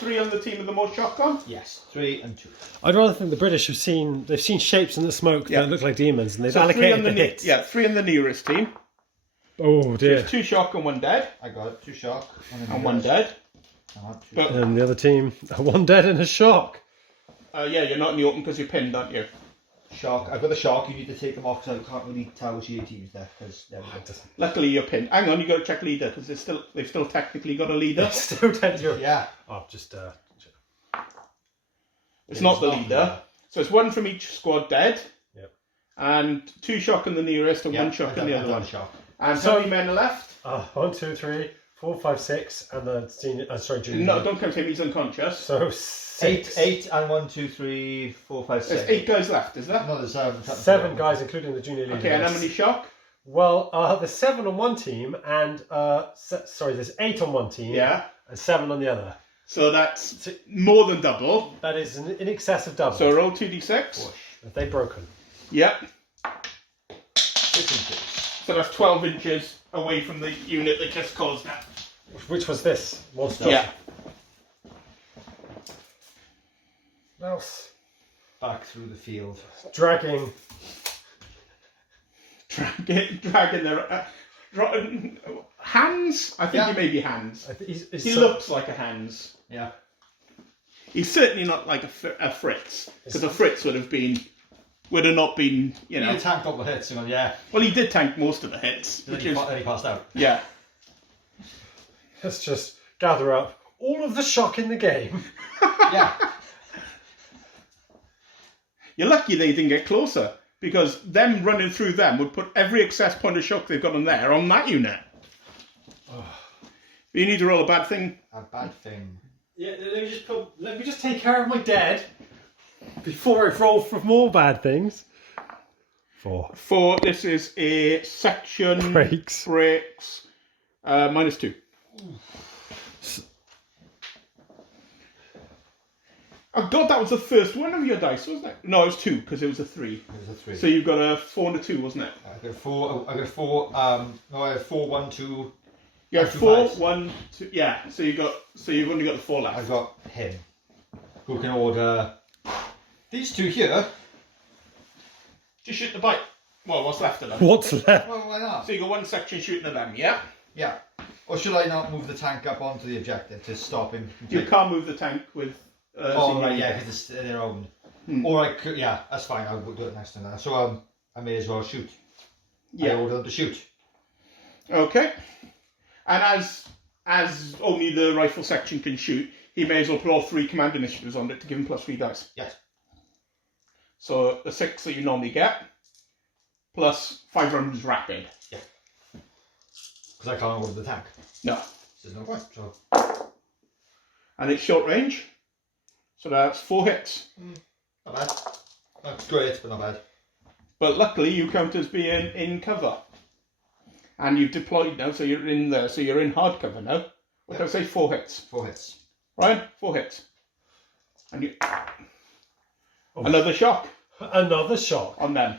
3 on the team with the most shotgun? Yes. 3 and 2. I'd rather think the British have seen shapes in the smoke Yeah. that look like demons, and they've So 3 allocated on the the hits. Yeah, 3 on the nearest team. Oh dear. 2 shotgun, 1 dead. I got it. 2 shock. And 1 dead. But And the other team, 1 dead and a shock. yeah, you're not in the open because you're pinned, aren't you? Shock. I've got the shock. You need to take them off because I can't really tell which your team's there. Because there we go. Luckily you're pinned. Hang on, you got to check leader because they've still technically got a leader. Still dead. Yeah. Oh, just It's not the leader. So it's one from each squad dead. Yep. And 2 shock in the nearest and 1 shock in the other one. Shock. And how many men are left? 1, 2, 3, 4, 5, 6, and the senior. Junior. No, don't count him. He's unconscious. So 6. 8 and 1, 2, 3, 4, 5, 6. There's 8 guys left, is there? No, there's 7 guys, including the junior leader. Okay, and how many shock? Well, there's 7 on one team, and there's 8 on one team, Yeah. and 7 on the other. So that's more than double. That is in excess of double. So roll 2d6. Have they broken? Yep. 6 inches. So that's 12 inches away from the unit that just caused that. Which was this monster? Yeah. Mouse. Back through the field. Dragging. Dragging their hands. I think Yeah. he may be hands. He So- looks like a hands. Yeah. He's certainly not like a Fritz, because a Fritz would have not been, you know. He tanked all the hits, yeah. Well, he did tank most of the hits. Then Which he is, passed out. yeah. Let's just gather up all of the shock in the game. Yeah. You're lucky they didn't get closer, because them running through them would put every excess point of shock they've got on there on that unit. But you need to roll a bad thing. A bad thing. Yeah, let me just take care of my dead before I roll for more bad things. 4. 4, this is a section Breaks. -2. Oh god, that was the first one of your dice, wasn't it? No, it was 2, because it was a 3. It was a 3. So you've got a 4 and a 2, wasn't it? I got 4. I got 4. No, I had 4, 1, 2. You had 2 4, fives. 1, 2. Yeah. So you've only got the 4 left. I've got him, who can order these 2 here. Just shoot the bite. Well, what's left of them? What's left? Well, why not? So you got one section shooting at them, yeah? Yeah. Or should I not move the tank up onto the objective to stop him? You can't move the tank with. Oh right, yeah, because it's their own. Or I could, yeah, that's fine. I'll do it next time. Then. So I may as well shoot. Yeah. I order them to shoot. Okay. And as only the rifle section can shoot, he may as well put all 3 command initiatives on it to give him +3 dice. Yes. So the 6 that you normally get, plus 5 rounds rapid. Yeah. Because I can't order the tank. No. So there's no point. So. And it's short range. So that's 4 hits. Not bad. Not great, but not bad. But luckily you count as being in cover. And you've deployed now, so you're in there. So you're in hard cover now. What did I say? 4 hits. 4 hits. Ryan, 4 hits. And you... Another shock Another shock. on them.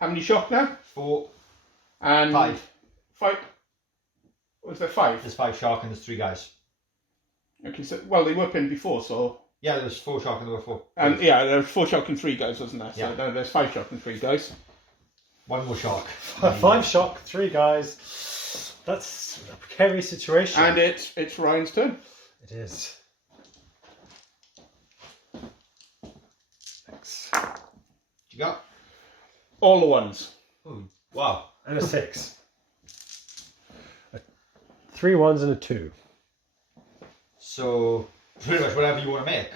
How many shock now? 4. And 5. 5. Was there 5? There's 5 shark and there's 3 guys. Okay, so well they were pinned before, so Yeah, there's 4 shark and there were 4. and yeah, there was 4 shock and 3 guys, wasn't there? So Yeah. there's 5 shock and 3 guys. 1 more shark. 5 shock, 3 guys. That's a precarious situation. And it's Ryan's turn. It is. Thanks. What you got? All the ones. Ooh, wow. And a 6. 3 1s and a 2. So pretty much whatever you want to make.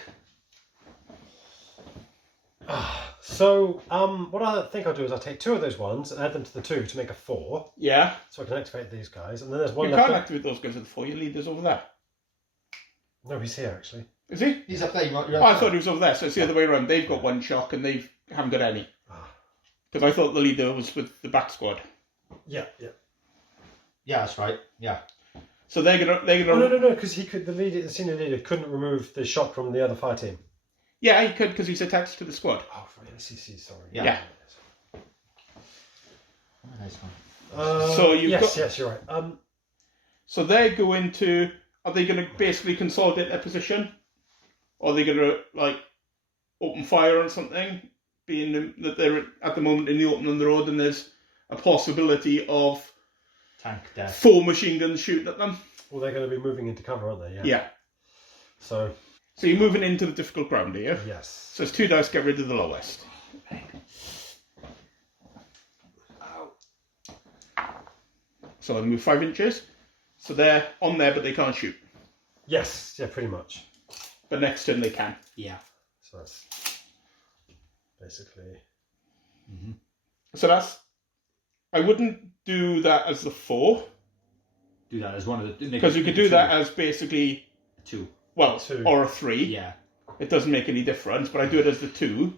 So, what I think I'll do is I'll take 2 of those ones and add them to the 2 to make a 4. Yeah. So I can activate these guys. And then there's one You left. can't activate those guys with the 4. Your leader's over there. No, he's here actually. Is he? He's up there. You're Oh, I thought he was over there, so it's the other way around. They've got 1 shock and they haven't got any. Because I thought the leader was with the back squad. Yeah. Yeah, that's right. Yeah. So they're gonna Oh, no, because the senior leader couldn't remove the shock from the other fire team. Yeah, he could because he's attached to the squad. Oh, right, CC, sorry. Yeah. Oh, nice one. So you've yes, got- you're right. So they're going to... Are they going to basically consolidate their position? Or are they going to, like, open fire on something? Being that they're at the moment in the open on the road and there's a possibility of Tank death. 4 machine guns shooting at them? Well, they're going to be moving into cover, aren't they? Yeah. So, So you're moving into the difficult ground, are you? yes. So it's 2 dice, get rid of the lowest. So they move 5 inches. So they're on there, but they can't shoot. Yes, yeah, pretty much. But next turn they can. Yeah. So So that's basically. So that's. I wouldn't do that as the 4 Do that as one of the. because you could do that as basically 2. well, 2. or a 3. Yeah. It doesn't make any difference, but I do it as the 2.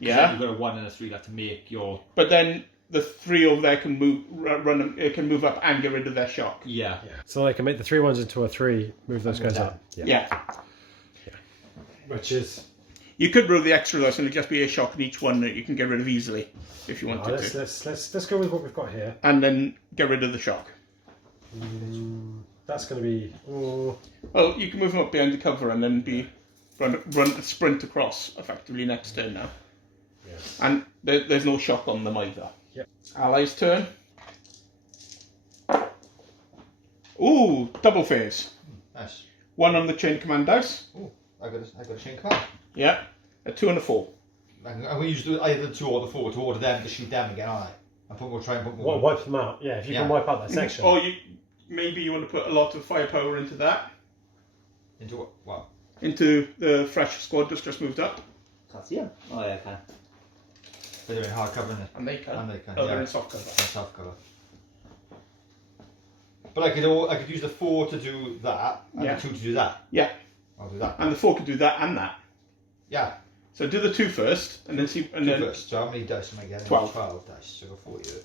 Yeah. You've got a 1 and a 3 to make your. But then the 3 over there can move, it can move up and get rid of their shock. Yeah. So they can make the 3 1s into a 3, move those guys up. Yeah. Which is. You could roll the extra dice and it'd just be a shock in each one that you can get rid of easily if you wanted to. Let's go with what we've got here. And then get rid of the shock. That's going to be. Well, you can move them up behind the cover and then sprint across effectively next turn now. Yes. And there's no shock on them either. Yep. Allies' turn. Ooh, double phase. Nice. 1 on the chain command dice. Oh, I got a chain command. Yeah. A 2 and a 4. I'm going to use either the 2 or the 4 to order them to shoot them again, aren't I? Try and put more. Wipe them out. Yeah, if you can wipe out that section. Or maybe you want to put a lot of firepower into that. Into what? What? Into the fresh squad that's just moved up. Can't see him. Oh yeah, I can. They're in hard cover, isn't it? And they can. And they can. Oh, they're in soft cover. Soft cover. But I could use the 4 to do that, and the 2 to do that. Yeah. I'll do that. And the 4 could do that and that. Yeah. So do the 2 first, and then see. And 2 then first. So how many dice am I getting? 12. 12 dice. So go 4 here.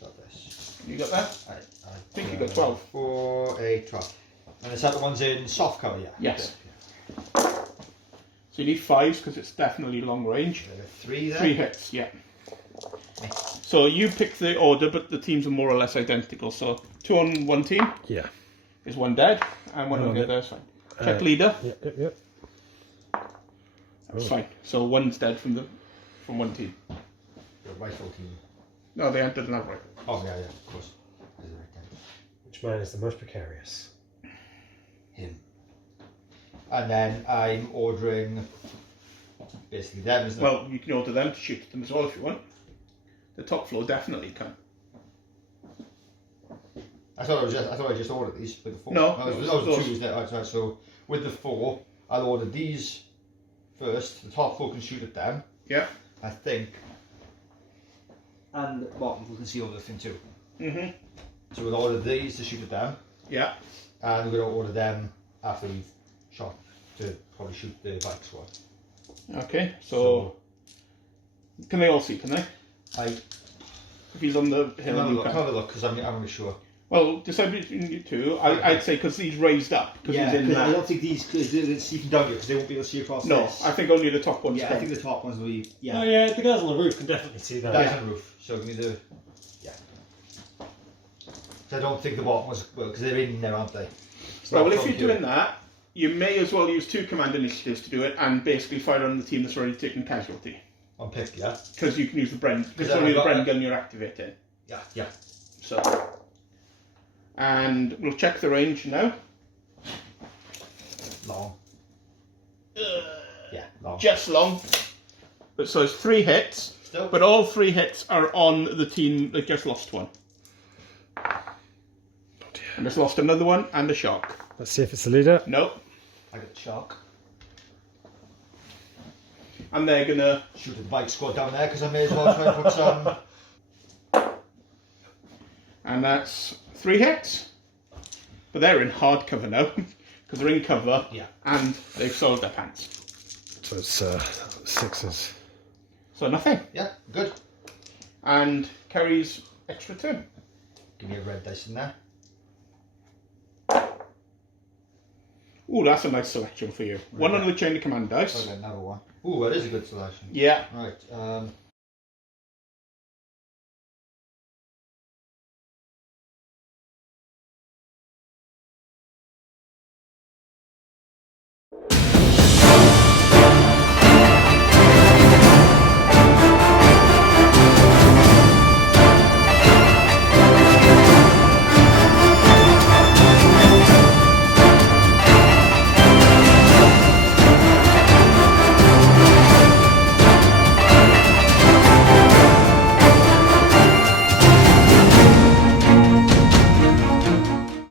12 dice. You got that? I think you got 12. 4, 8, 12. And the second one's in soft cover, yeah? Yes. So you need 5s because it's definitely long range. 3 there? 3 hits, yeah. So you pick the order, but the teams are more or less identical. So 2 on one team is 1 dead, and 1 on the other is fine. Check leader. Yep. That's fine. So 1's dead from one team. Your rifle team. No, they doesn't have rifle. Oh, yeah, of course. Which man is the most precarious? Him. And then I'm ordering basically them, isn't it? Well, you can order them to shoot at them as well if you want. The top floor definitely can. I thought I just ordered these with the 4. No, that was 2, isn't it? Right, so with the 4, I'll order these first. The top 4 can shoot at them. Yeah. I think. And the bottom 4 can see over the thing too. So we'll order these to shoot at them. Yeah. And we're going to order them after we've shot to probably shoot the bike squad. Okay, so can they all see, can they? If he's on the hill and you can. Have a look, because I'm not sure. Well, decide between you two. I'd say because he's raised up, because he's in I that. don't think these see from down here, because they won't be able to see across No, this. I think only the top ones Yeah, can. I think the top ones will be, Oh yeah, the guys on the roof can definitely see that. guys on the roof, so give me the, So I don't think the bottom ones will, because they're in there, aren't they? Well, if you're doing that, you may as well use 2 command initiatives to do it, and basically fire on the team that's already taken casualty. On pick, yeah? Because you can use the Bren, because it's then only I've the got Bren gun you're activating. Yeah. So, and we'll check the range now. Long. Yeah, long. Just long. But so it's 3 hits. Still? But all 3 hits are on the team that just lost one. And just lost another one and a shock. Let's see if it's the leader. Nope. I got shock. And they're gonna Shoot the bike squad down there, because I may as well try and put some... And that's 3 hits. But they're in hard cover now. Because they're in cover. Yeah. And they've soiled their pants. So it's 6s. So nothing. Yeah, good. And Kerry's extra turn. Give me a red dice in there. Ooh, that's a nice selection for you. 1 on the chain of command dice. Okay, another one. Ooh, that is a good selection. Yeah. Right,